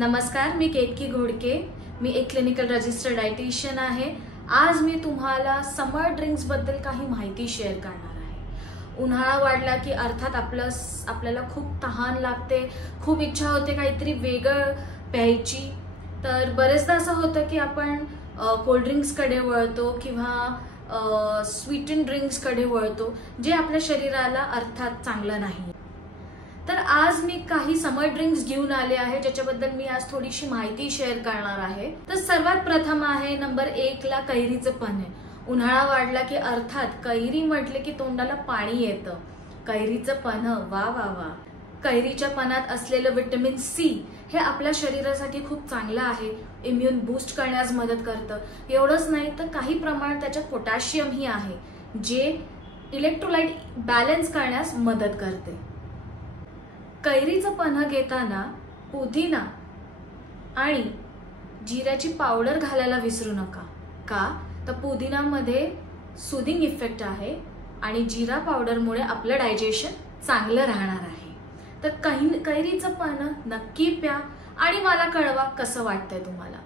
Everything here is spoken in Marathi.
नमस्कार, मी केतकी घोडके। मी एक क्लिनिकल रजिस्टर्ड डायटिशियन आहे। आज मी तुम्हाला समर ड्रिंक्स बद्दल काही माहिती शेअर करणार आहे। उन्हाळा वाढला की अर्थात आपल्याला खूप तहान लागते, खूप इच्छा होते काहीतरी वेगळं प्यायची। तर बरेचदा असं होतं की आपण कोल्ड ड्रिंक्स कडे वळतो किंवा स्वीटन ड्रिंक्स कडे वळतो, जे आपल्या शरीराला अर्थात चांगलं नाही। तर आज मी काही समर ड्रिंक्स घेऊन आले आहे, ज्याच्याबद्दल मी आज थोडीशी माहिती शेअर करणार आहे। तर सर्वात प्रथम आहे नंबर 1 ला कैरीचं पन्हे। उन्हाळा वाढला की अर्थात कैरी म्हटले की तोंडाला पाणी येतं। कैरीचं पन्हं, वा वा वा। कैरीच्या पानात असलेलं विटामिन सी हे आपल्या शरीरासाठी खूप चांगलं आहे, इम्यून बूस्ट करण्यास मदत करतं। एवढंच नाही तर काही प्रमाणात त्याच्यात पोटॅशियम ही आहे, जे इलेक्ट्रोलाइट बॅलन्स करण्यास मदत करते। कैरीचं पन्हं घेताना पुदिना आणि जिऱ्याची पावडर घालायला विसरू नका। का तर पुदिनामध्ये सूदिंग इफेक्ट आहे आणि जिरा पावडरमुळे आपलं डायजेशन चांगलं राहणार आहे। तर कैरीचं पन्हं नक्की प्या आणि मला कळवा कसं वाटतंय तुम्हाला।